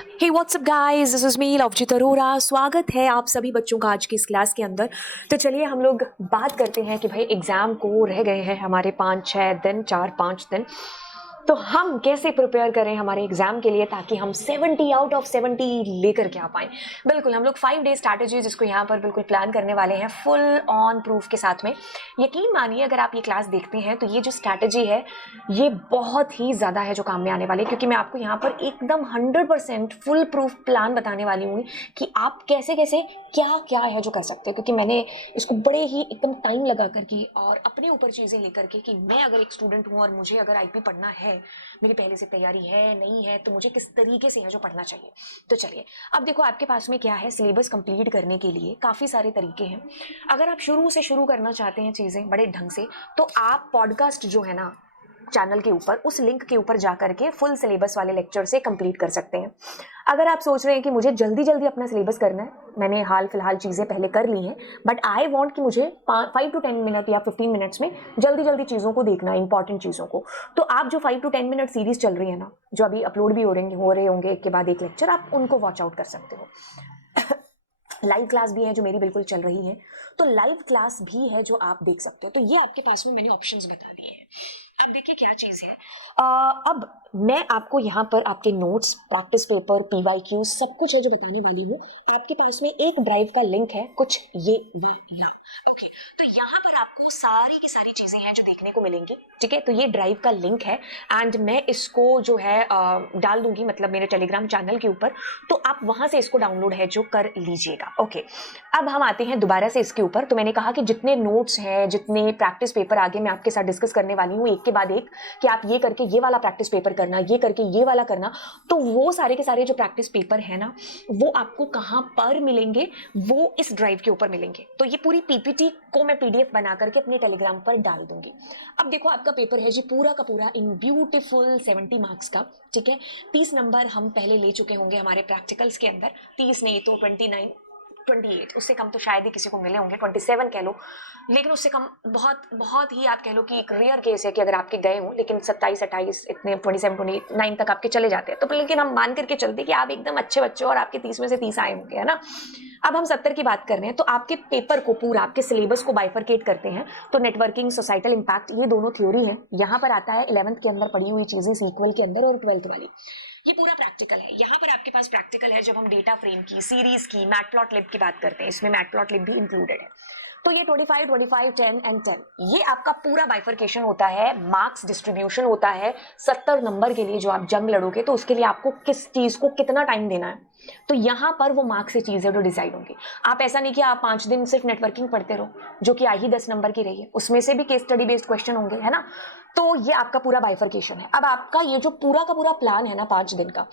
Hey what's up guys, this is me Lovejeet Arora. स्वागत है आप सभी बच्चों का आज की इस क्लास के अंदर। तो चलिए हम लोग बात करते हैं कि भाई एग्जाम को रह गए हैं हमारे 5-6 दिन, 4-5 दिन। तो हम कैसे प्रिपेयर करें हमारे एग्जाम के लिए ताकि हम 70 आउट ऑफ 70 लेकर के आ पाए। बिल्कुल हम लोग 5 डे स्ट्रैटेजी जिसको यहाँ पर बिल्कुल प्लान करने वाले हैं फुल ऑन प्रूफ के साथ में। यकीन मानिए अगर आप ये क्लास देखते हैं तो ये जो स्ट्रैटेजी है ये बहुत ही ज़्यादा है जो काम में आने वाली है, क्योंकि मैं आपको यहाँ पर एकदम 100% फुल प्रूफ प्लान बताने वाली हूँ कि आप कैसे कैसे क्या क्या है जो कर सकते हैं। क्योंकि मैंने इसको बड़े ही एकदम टाइम लगा करके और अपने ऊपर चीज़ें लेकर के कि मैं अगर एक स्टूडेंट हूँ और मुझे अगर आईपी पढ़ना है, मेरी पहले से तैयारी है नहीं है, तो मुझे किस तरीके से है जो पढ़ना चाहिए। तो चलिए अब देखो आपके पास में क्या है, सिलेबस कंप्लीट करने के लिए काफ़ी सारे तरीके हैं। अगर आप शुरू से शुरू करना चाहते हैं चीज़ें बड़े ढंग से, तो आप पॉडकास्ट जो है ना चैनल के ऊपर, उस लिंक के ऊपर जा करके फुल सिलेबस वाले लेक्चर से कंप्लीट कर सकते हैं। अगर आप सोच रहे हैं कि मुझे जल्दी जल्दी अपना सिलेबस करना है, मैंने हाल फिलहाल चीज़ें पहले कर ली हैं, बट आई वांट कि मुझे 5 to 10 मिनट या 15 मिनट्स में जल्दी जल्दी चीज़ों को देखना है, इंपॉर्टेंट चीज़ों को, तो आप जो 5 to 10 मिनट सीरीज चल रही है ना, जो अभी अपलोड भी हो रहे होंगे एक के बाद एक लेक्चर, आप उनको वॉच आउट कर सकते हो। लाइव क्लास भी है जो मेरी बिल्कुल चल रही है, तो लाइव क्लास भी है जो आप देख सकते हो। तो ये आपके पास में मैंने ऑप्शंस बता दिए हैं। अब देखिए क्या चीज़ है, अब मैं आपको यहाँ पर आपके नोट्स, प्रैक्टिस पेपर, PYQ सब कुछ है जो बताने वाली हूँ। आपके पास में एक ड्राइव का लिंक है, कुछ ये वाला। ओके, तो यहाँ पर आपको सारी की सारी चीज़ें हैं जो देखने को मिलेंगी। ठीक है, तो ये ड्राइव का लिंक है एंड मैं इसको जो है डाल दूंगी, मतलब मेरे टेलीग्राम चैनल के ऊपर, तो आप वहाँ से इसको डाउनलोड है जो कर लीजिएगा। ओके, अब हम आते हैं दोबारा से इसके ऊपर। तो मैंने कहा कि जितने नोट्स हैं, जितने प्रैक्टिस पेपर आगे मैं आपके साथ डिस्कस करने वाली हूँ एक के बाद एक, कि आप ये करके ये वाला प्रैक्टिस पेपर करना, ये करके ये वाला करना, तो वो सारे के सारे जो प्रैक्टिस पेपर है ना, वो आपको कहां पर मिलेंगे, वो इस ड्राइव के ऊपर मिलेंगे। तो ये पूरी पीपीटी को मैं PDF बना करके अपने टेलीग्राम पर डाल दूंगी। अब देखो आपका पेपर है जी पूरा का पूरा इन ब्यूटीफुल 70 मार्क्स का। ठीक है, 30 नंबर हम पहले ले चुके होंगे हमारे प्रैक्टिकल्स के अंदर, 30 नहीं तो 29, 28, उससे कम तो शायद ही किसी को मिले होंगे, 27 कह लो, लेकिन उससे कम बहुत बहुत ही आप कह लो कि एक रेयर केस है कि अगर आपके गए हों, लेकिन 27, 28 इतने 27, 29 तक आपके चले जाते हैं। तो लेकिन हम मान करके चलते कि आप एकदम अच्छे बच्चे और आपके 30 में से 30 आए होंगे, है ना। अब हम 70 की बात कर रहे हैं, तो आपके पेपर को पूरा, आपके सिलेबस को बाइफरकेट करते हैं। तो नेटवर्किंग, सोसाइटल इंपैक्ट, ये दोनों थ्योरी है। यहाँ पर आता है 11th के अंदर पढ़ी हुई चीजें सीक्वल के अंदर, और 12th वाली ये पूरा प्रैक्टिकल है। यहाँ पर आपके पास प्रैक्टिकल है जब हम डेटा फ्रेम की, सीरीज की, मैटप्लॉटलिब की बात करते हैं, इसमें मैटप्लॉटलिब भी इंक्लूडेड है। तो ये 25, 25, 10 एंड 10, ये आपका पूरा बाइफरकेशन होता है, मार्क्स डिस्ट्रीब्यूशन होता है। 70 नंबर के लिए जो आप जंग लड़ोगे, तो उसके लिए आपको किस चीज को कितना टाइम देना है, तो यहाँ पर वो मार्क्स से चीजें जो डिसाइड होंगी। आप ऐसा नहीं कि आप 5 दिन सिर्फ नेटवर्किंग पढ़ते रहो, जो कि आई ही 10 नंबर की रही है, उसमें से भी केस स्टडी बेस्ड क्वेश्चन होंगे, है ना। तो ये आपका पूरा बाइफरकेशन है। अब आपका ये जो पूरा का पूरा प्लान है ना 5 दिन का,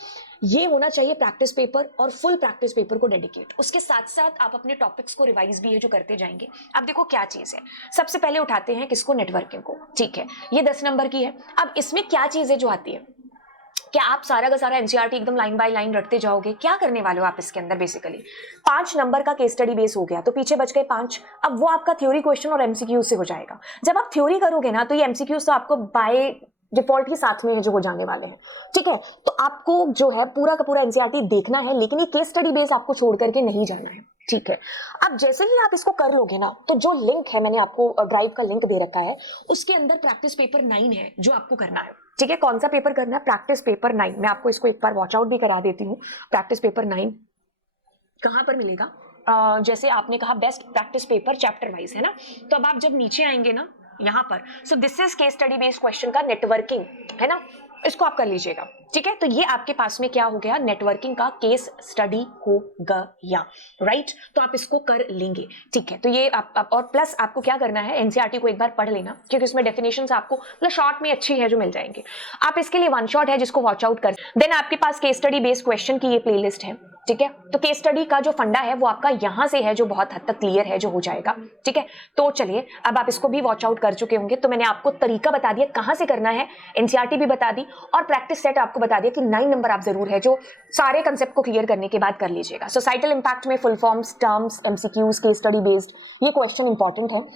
ये होना चाहिए प्रैक्टिस पेपर और फुल प्रैक्टिस पेपर को डेडिकेट। उसके साथ साथ आप अपने टॉपिक्स को रिवाइज भी है जो करते जाएंगे। अब देखो क्या चीज है, सबसे पहले उठाते हैं किसको, नेटवर्किंग को। ठीक है, ये 10 नंबर की है। अब इसमें क्या चीजें जो आती है, क्या आप सारा का सारा NCERT एकदम लाइन बाय लाइन रटते जाओगे? क्या करने वाले हो आप इसके अंदर? बेसिकली 5 नंबर का केस स्टडी बेस हो गया, तो पीछे बच गए 5। अब वो आपका थ्योरी क्वेश्चन और MCQ से हो जाएगा। जब आप थ्योरी करोगे ना, तो ये MCQ तो आपको बाय डिफॉल्ट ही साथ में है जो हो जाने वाले हैं। ठीक है, तो आपको जो है पूरा का पूरा NCERT देखना है, लेकिन ये केस स्टडी बेस आपको छोड़ करके नहीं जाना है। ठीक है, अब जैसे ही आप इसको कर लोगे ना, तो जो लिंक है, मैंने आपको ड्राइव का लिंक दे रखा है, उसके अंदर प्रैक्टिस पेपर 9 है जो आपको करना है। ठीक है, कौन सा पेपर करना है? Practice paper 9। मैं आपको इसको एक बार वॉच आउट भी करा देती हूँ। प्रैक्टिस पेपर 9 कहां पर मिलेगा? जैसे आपने कहा best practice paper chapter wise, है ना। तो अब आप जब नीचे आएंगे ना यहां पर, so this is case study based question का नेटवर्किंग, है ना, इसको आप कर लीजिएगा। ठीक है, तो ये आपके पास में क्या हो गया, नेटवर्किंग का केस स्टडी हो गया, राइट। तो आप इसको कर लेंगे। ठीक है, तो ये आप और प्लस आपको क्या करना है, NCERT को एक बार पढ़ लेना, क्योंकि उसमें डेफिनेशंस आपको मतलब शॉर्ट में अच्छी है जो मिल जाएंगे। आप इसके लिए 1 शॉट है जिसको वॉच आउट कर। देन आपके पास केस स्टडी बेस्ड क्वेश्चन की ये प्लेलिस्ट है। ठीक है, तो केस स्टडी का जो फंडा है वो आपका यहां से है, जो बहुत हद तक क्लियर है, जो हो जाएगा। ठीक है, तो चलिए अब आप इसको भी वॉच आउट कर चुके होंगे, तो मैंने आपको तरीका बता दिया कहां से करना है, NCERT भी बता दी, और प्रैक्टिस सेट आपको बता दिया कि 9 नंबर आप जरूर है जो सारे कंसेप्ट को क्लियर करने के बाद कर लीजिएगा। सोसाइटल इंपैक्ट में full forms, terms, MCQs, case study based ये क्वेश्चन इंपॉर्टेंट है।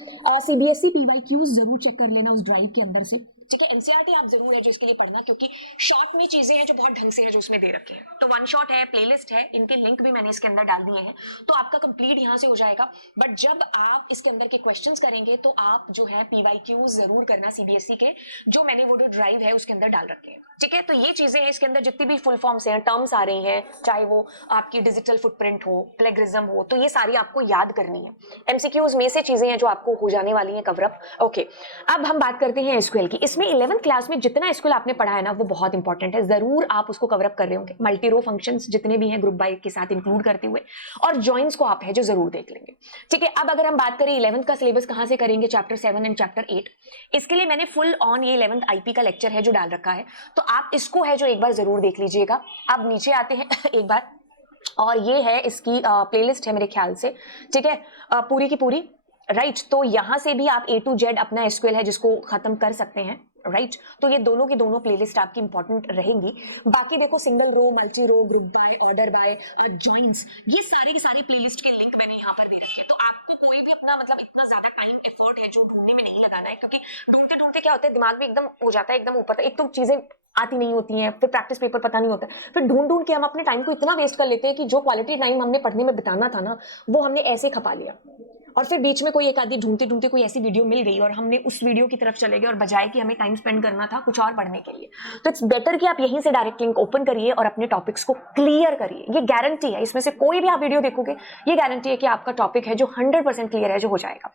CBSE PYQs जरूर चेक कर लेना उस ड्राइव के अंदर से। ठीक है। एनसीईआरटी आप जरूर है जो इसके लिए पढ़ना, क्योंकि शॉर्ट में चीजें हैं जो बहुत ढंग से है जो उसमें दे रखे हैं। तो वन शॉट है, प्लेलिस्ट है, इनके लिंक भी मैंने इसके अंदर डाल दिए हैं, तो आपका कंप्लीट यहां से हो जाएगा। बट जब आप इसके अंदर के क्वेश्चंस करेंगे तो आप जो है पीवाईक्यूज जरूर करना सीबीएसई के, जो मैंने वो जो ड्राइव है उसके अंदर डाल रखे हैं, ठीक है। तो ये चीजें हैं इसके अंदर, जितनी भी फुल फॉर्म्स हैं, टर्म्स आ रही हैं, चाहे वो आपकी डिजिटल फुटप्रिंट हो, प्लेगरिज्म हो, तो ये सारी आपको याद करनी है। एमसीक्यूज में से चीजें हैं जो आपको हो जाने वाली हैं कवर अप। ओके, अब हम बात करते हैं एसक्यूएल की। इसमें 11th क्लास में जितना एसक्यूएल आपने पढ़ा है ना वो बहुत इंपॉर्टेंट है, जरूर आप उसको कवर अप कर रहे होंगे। मल्टी रो फंक्शंस जितने भी हैं ग्रुप बाय के साथ इंक्लूड करते हुए, और जॉइंस को आप है जो जरूर देख लेंगे, ठीक है। अब अगर हम बात करें 11th का सिलेबस कहां से करेंगे, चैप्टर 7 एंड चैप्टर 8, इसके लिए मैंने फुल ऑन ये 11th आईपी का लेक्चर है जो डाल रखा है, तो आप इसको है जो एक बार जरूर देख लीजिएगा। अब नीचे आते हैं एक बार, और ये है इसकी प्लेलिस्ट है मेरे ख्याल से, ठीक है, पूरी की पूरी, राइट। तो यहां से भी आप A to Z अपना एसक्यूएल है जिसको खत्म कर सकते हैं, राइट। तो ये दोनों की दोनों प्लेलिस्ट आपकी इंपॉर्टेंट रहेंगी। बाकी देखो single row, multi row, group by, order by, joins, ये सारे के सारे प्लेलिस्ट के लिंक मैंने यहाँ पर दे रखे हैं। तो आपको कोई भी अपना मतलब इतना ज्यादा टाइम एफर्ट है जो ढूंढने में नहीं लगाना है, क्योंकि ढूंढते ढूंढते क्या होता है दिमाग भी एकदम हो जाता है एकदम ऊपर तक। एक तो चीजें आती नहीं होती हैं, फिर प्रैक्टिस पेपर पता नहीं होता है, फिर ढूंढ ढूंढ के हम अपने टाइम को इतना वेस्ट कर लेते हैं कि जो क्वालिटी टाइम हमने पढ़ने में बिताना था ना वो हमने ऐसे खपा लिया। और फिर बीच में कोई एक आदि ढूंढते ढूंढते कोई ऐसी वीडियो मिल गई और हमने उस वीडियो की तरफ चले गए, और बजाय कि हमें टाइम स्पेंड करना था कुछ और पढ़ने के लिए। तो इट्स बेटर कि आप यहीं से डायरेक्ट लिंक ओपन करिए और अपने टॉपिक्स को क्लियर करिए। ये गारंटी है, इसमें से कोई भी आप वीडियो देखोगे ये गारंटी है कि आपका टॉपिक है जो 100% क्लियर है, जो हो जाएगा।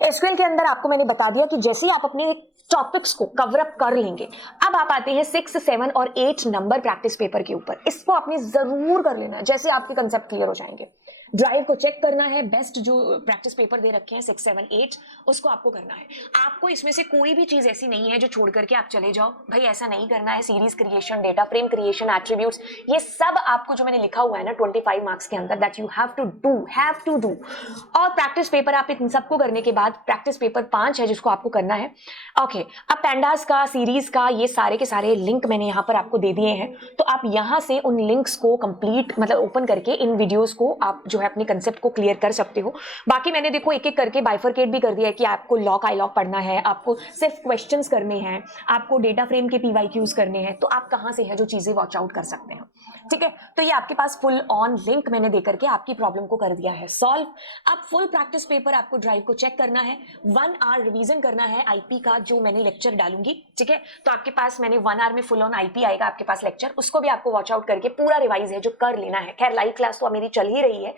एसक्यूएल के अंदर आपको मैंने बता दिया कि जैसे ही आप अपने टॉपिक्स को कवर अप कर लेंगे, अब आप आते हैं 6, 7 और 8 नंबर प्रैक्टिस पेपर के ऊपर। इसको आपने जरूर कर लेना है जैसे आपके कंसेप्ट क्लियर हो जाएंगे। ड्राइव को चेक करना है, बेस्ट जो प्रैक्टिस पेपर दे रखे हैं 6, 7, 8 उसको आपको करना है। आपको इसमें से कोई भी चीज ऐसी नहीं है जो छोड़ करके आप चले जाओ, भाई ऐसा नहीं करना है। Series creation, data frame creation, attributes, ये सब आपको जो मैंने लिखा हुआ है ना 25 मार्क्स के अंदर, that you have to do. और प्रैक्टिस पेपर आप इन सबको करने के बाद प्रैक्टिस पेपर 5 है जिसको आपको करना है। ओके, अब पैंडास का, सीरीज का, ये सारे के सारे लिंक मैंने यहां पर आपको दे दिए हैं, तो आप यहां से उन लिंक्स को कंप्लीट मतलब ओपन करके इन वीडियोस को आप जो है अपने कंसेप्ट को क्लियर कर सकते हो। बाकी मैंने देखो एक एक करके बाइफरकेट भी कर दिया है कि आपको लॉक आई लॉक पढ़ना है, आपको सिर्फ क्वेश्चंस करने हैं, आपको डेटा फ्रेम के पीवाईक्यूज करने हैं, तो आप कहां से है जो चीजें वॉच आउट कर सकते हैं, ठीक है। तो ये आपके पास फुल ऑन लिंक मैंने देकर के आपकी प्रॉब्लम को कर दिया है सॉल्व। अब फुल प्रैक्टिस पेपर आपको ड्राइव को चेक करना है, 1 आवर रिवीजन करना है आईपी का जो मैंने लेक्चर डालूंगी, ठीक है। तो आपके पास मैंने 1 आवर में फुल ऑन आईपी आएगा आपके पास लेक्चर, उसको भी आपको वॉच आउट करके पूरा रिवाइज है जो कर लेना है। खैर लाइव क्लास तो मेरी चल ही रही है,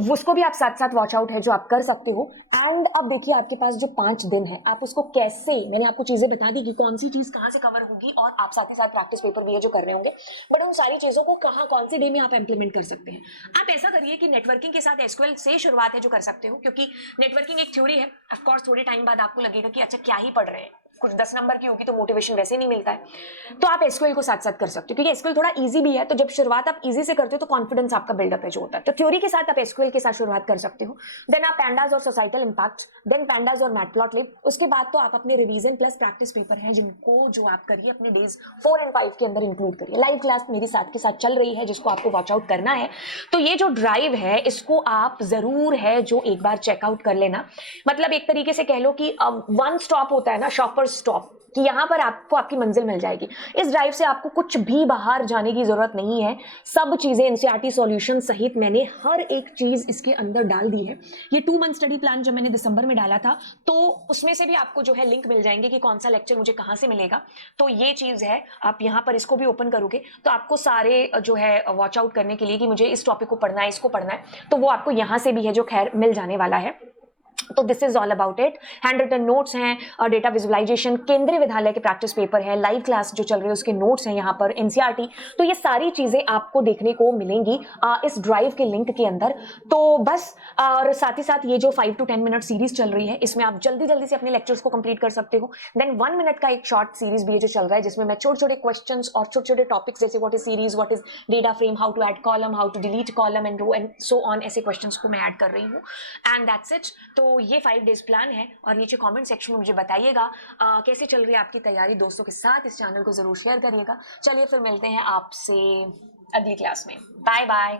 उसको भी आप साथ साथ वॉच आउट है जो आप कर सकते हो। एंड अब देखिए आपके पास जो 5 दिन है आप उसको कैसे, मैंने आपको चीजें बता दी कि कौन सी चीज कहां से कवर होगी, और आप साथ ही साथ प्रैक्टिस पेपर भी है जो कर रहे होंगे, बट उन सारी चीजों को कहां कौन से डे में आप इंप्लीमेंट कर सकते हैं। आप ऐसा करिए कि नेटवर्किंग के साथ एसक्यूएल से शुरुआत है जो कर सकते हो, क्योंकि नेटवर्किंग एक थ्योरी है। ऑफकोर्स थोड़े टाइम बाद आपको लगेगा कि अच्छा क्या ही पढ़ रहे हैं, कुछ 10 नंबर की होगी तो मोटिवेशन वैसे नहीं मिलता है, तो आप एसक्यूएल को साथ साथ कर सकते हो, क्योंकि एसक्यूएल थोड़ा इजी भी है। तो जब शुरुआत आप इजी से करते हो तो कॉन्फिडेंस आपका बिल्डअप है जो होता है, तो थ्योरी के साथ आप एसक्यूएल के साथ शुरुआत कर सकते हो। देन आप पैंडास और सोसाइटल इंपैक्ट, देन पैंडास और मैटप्लॉटलिब, उसके बाद तो आप अपने रिवीजन प्लस प्रैक्टिस पेपर हैं जिनको जो आप करिए अपने डेज 4 और 5 के अंदर इंक्लूड करिए। लाइव क्लास मेरी साथ के साथ चल रही है जिसको आपको वॉच आउट करना है। तो ये जो ड्राइव है इसको आप जरूर है जो एक बार चेकआउट कर लेना। मतलब एक तरीके से कह लो कि वन स्टॉप होता है ना, शॉपर स्टॉप, कि यहां पर आपको आपकी मंजिल मिल जाएगी। इस ड्राइव से आपको कुछ भी बाहर जाने की जरूरत नहीं है, सब चीजें एनसीईआरटी सॉल्यूशन सहित मैंने हर एक चीज इसके अंदर डाल दी है। ये 2 मंथ स्टडी प्लान जब मैंने दिसंबर में डाला था तो उसमें से भी आपको जो है लिंक मिल जाएंगे कि कौन सा लेक्चर मुझे कहां से मिलेगा। तो ये चीज है, आप यहां पर इसको भी ओपन करोगे तो आपको सारे जो है वॉच आउट करने के लिए कि मुझे इस टॉपिक को पढ़ना है, इसको पढ़ना है, तो वो आपको यहां से भी है जो खैर मिल जाने वाला है। तो this is all about it. Hand written notes हैं और डेटा विजुअलाइजेशन, केंद्रीय विद्यालय के प्रैक्टिस पेपर है, लाइव क्लास जो चल रही है उसके नोट्स हैं यहाँ पर, एनसीईआरटी, तो ये सारी चीजें आपको देखने को मिलेंगी इस ड्राइव के लिंक के अंदर। तो बस, और साथ ही साथ ये जो 5 to 10 मिनट सीरीज चल रही है इसमें आप जल्दी जल्दी से अपने लेक्चर्स को कंप्लीट कर सकते हो। देन 1 मिनट का एक शॉर्ट सीरीज भी है जो चल रहा है जिसमें मैं छोटे छोटे क्वेश्चन और छोटे छोटे टॉपिक्स जैसे what is series, what is data frame, how to add column, how to delete column and row and so on, ऐसे क्वेश्चन को मैं ऐड कर रही हूँ। And that's it. तो ये 5 डेज प्लान है, और नीचे कमेंट सेक्शन में मुझे बताइएगा कैसे चल रही है आपकी तैयारी। दोस्तों के साथ इस चैनल को जरूर शेयर करिएगा। चलिए फिर मिलते हैं आपसे अगली क्लास में। Bye bye.